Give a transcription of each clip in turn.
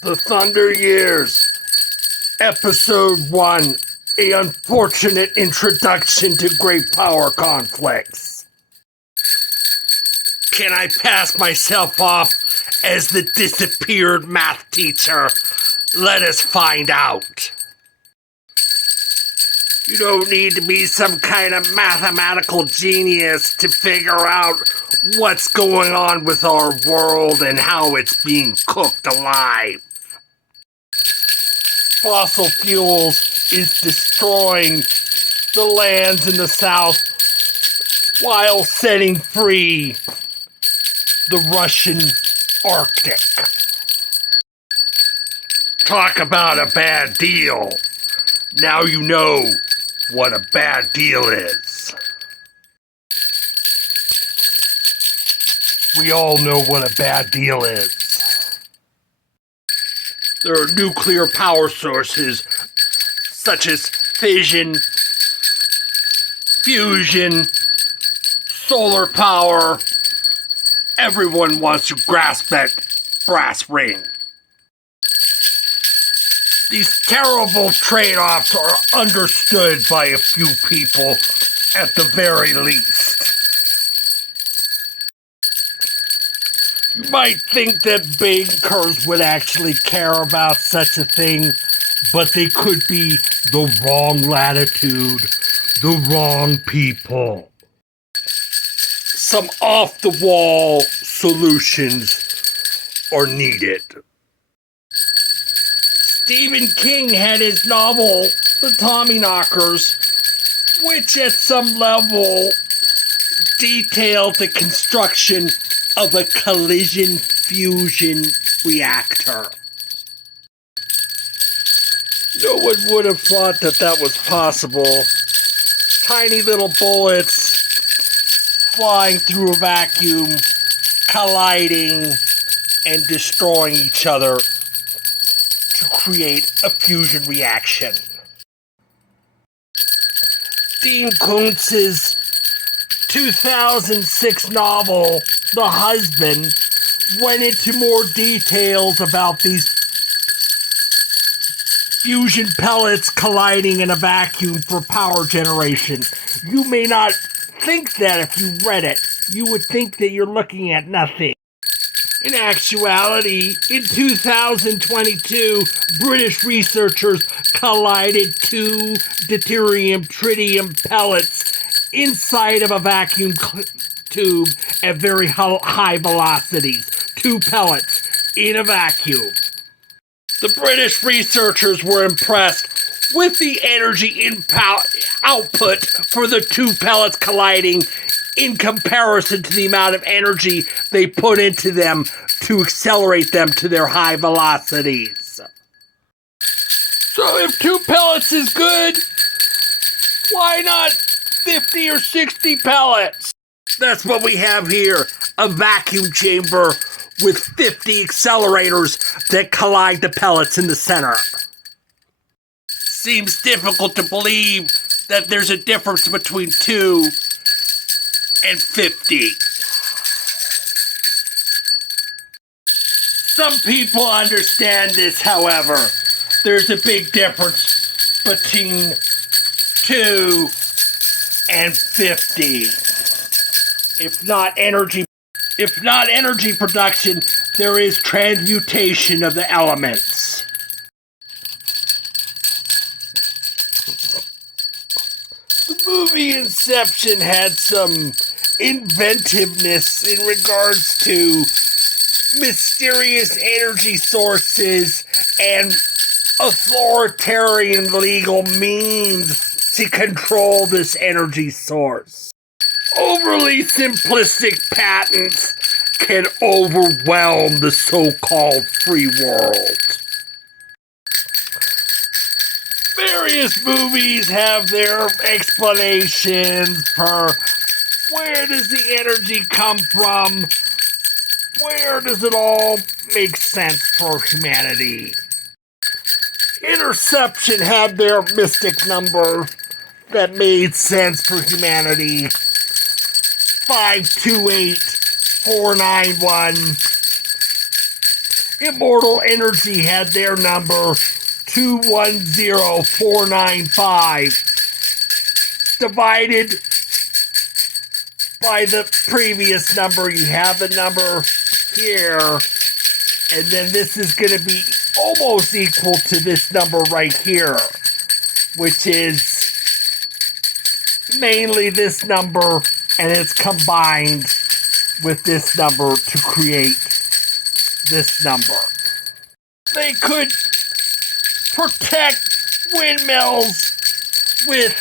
The Thunder Years, Episode 1, A Unfortunate Introduction to Great Power Conflicts. Can I pass myself off as the disappeared math teacher? Let us find out. You don't need to be some kind of mathematical genius to figure out what's going on with our world and how it's being cooked alive. Fossil fuels is destroying the lands in the south while setting free the Russian Arctic. Talk about a bad deal. Now you know what a bad deal is. We all know what a bad deal is. There are nuclear power sources such as fission, fusion, solar power. Everyone wants to grasp that brass ring. These terrible trade-offs are understood by a few people at the very least. You might think that bankers would actually care about such a thing, but they could be the wrong latitude, the wrong people. Some off-the-wall solutions are needed. Stephen King had his novel, The Tommyknockers, which at some level detailed the construction of a collision fusion reactor. No one would have thought that that was possible. Tiny little bullets flying through a vacuum, colliding and destroying each other to create a fusion reaction. Dean Koontz's 2006 novel, The Husband, went into more details about these fusion pellets colliding in a vacuum for power generation. You may not think that if you read it. You would think that you're looking at nothing. In actuality, in 2022, British researchers collided two deuterium-tritium pellets inside of a vacuum tube at very high velocities. Two pellets in a vacuum. The British researchers were impressed with the energy output for the two pellets colliding in comparison to the amount of energy they put into them to accelerate them to their high velocities. So if two pellets is good, why not 50 or 60 pellets? That's what we have here, a vacuum chamber with 50 accelerators that collide the pellets in the center. Seems difficult to believe that there's a difference between 2 and 50. Some people understand this, however. There's a big difference between 2 and 50. If not energy production, there is transmutation of the elements. The movie Inception had some inventiveness in regards to mysterious energy sources and authoritarian legal means to control this energy source. Overly simplistic patents can overwhelm the so-called free world. Various movies have their explanations for where does the energy come from, where does it all make sense for humanity. Interception had their mystic number that made sense for humanity. 528491. Immortal Energy had their number 210495 divided by the previous number. You have the number here, and then this is going to be almost equal to this number right here, which is mainly this number, and it's combined with this number to create this number. They could protect windmills with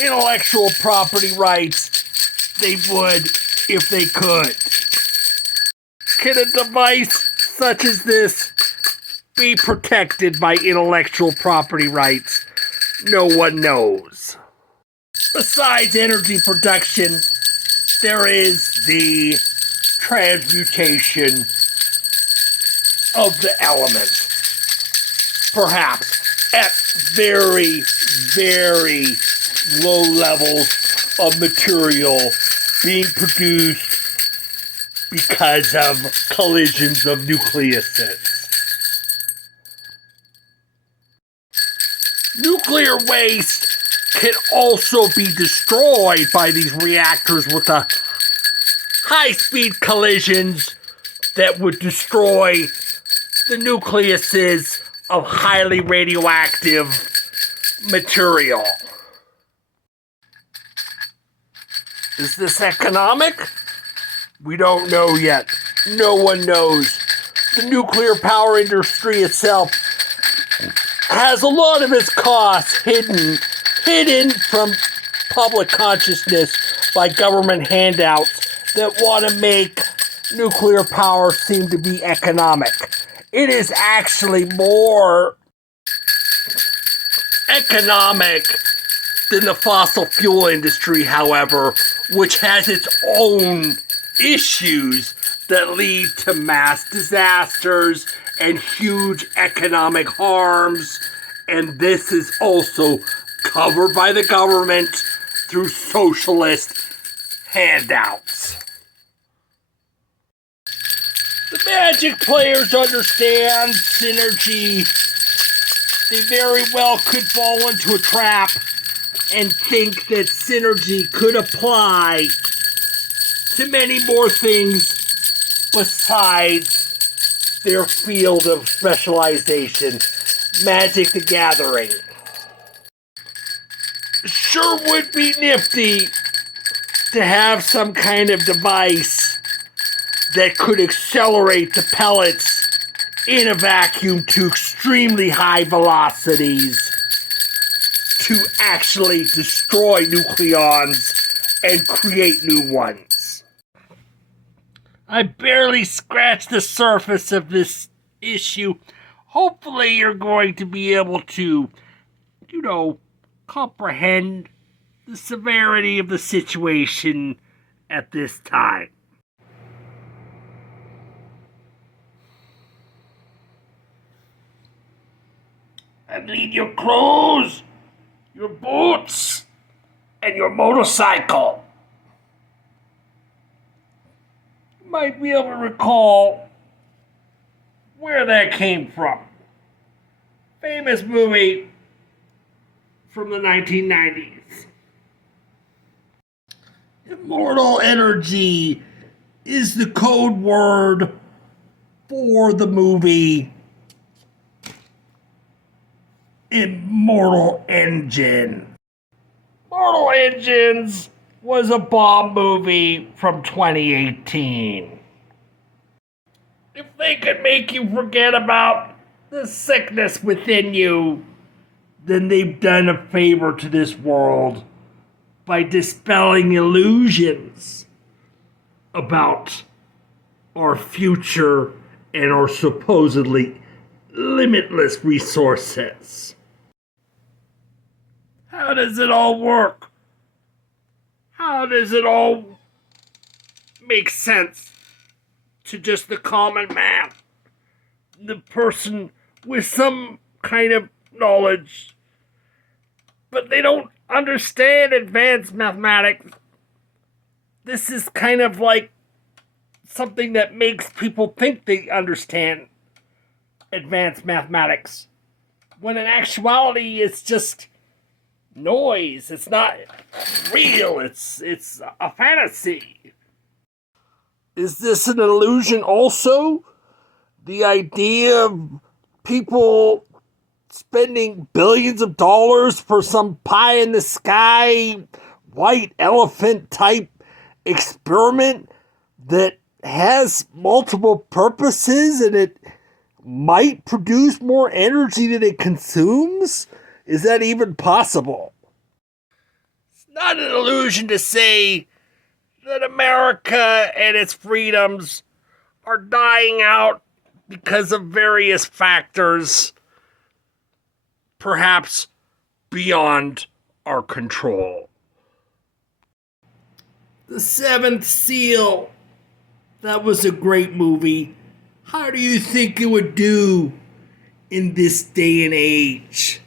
intellectual property rights. They would if they could. Can a device such as this be protected by intellectual property rights? No one knows. Besides energy production, there is the transmutation of the elements. Perhaps at very, very low levels of material being produced because of collisions of nucleuses. Nuclear waste can also be destroyed by these reactors with the high-speed collisions that would destroy the nucleuses of highly radioactive material. Is this economic? We don't know yet. No one knows. The nuclear power industry itself has a lot of its costs hidden from public consciousness by government handouts that want to make nuclear power seem to be economic. It is actually more economic than the fossil fuel industry, however, which has its own issues that lead to mass disasters and huge economic harms, and this is also covered by the government through socialist handouts. The Magic players understand synergy. They very well could fall into a trap and think that synergy could apply to many more things besides their field of specialization, Magic the Gathering. Sure would be nifty to have some kind of device that could accelerate the pellets in a vacuum to extremely high velocities to actually destroy nucleons and create new ones. I barely scratched the surface of this issue. Hopefully you're going to be able to, comprehend the severity of the situation at this time. I need your clothes, your boots, and your motorcycle. You might be able to recall where that came from. Famous movie from the 1990s. Immortal Energy is the code word for the movie Immortal Engine. Immortal Engines was a bomb movie from 2018. If they could make you forget about the sickness within you, then they've done a favor to this world by dispelling illusions about our future and our supposedly limitless resources. How does it all work? How does it all make sense to just the common man? The person with some kind of knowledge, but they don't understand advanced mathematics. This is kind of like something that makes people think they understand advanced mathematics. When in actuality, it's just noise. It's not real. It's a fantasy. Is this an illusion also? The idea of people spending billions of dollars for some pie in the sky, white elephant type experiment that has multiple purposes and it might produce more energy than it consumes? Is that even possible? It's not an illusion to say that America and its freedoms are dying out because of various factors, perhaps beyond our control. The Seventh Seal. That was a great movie. How do you think it would do in this day and age?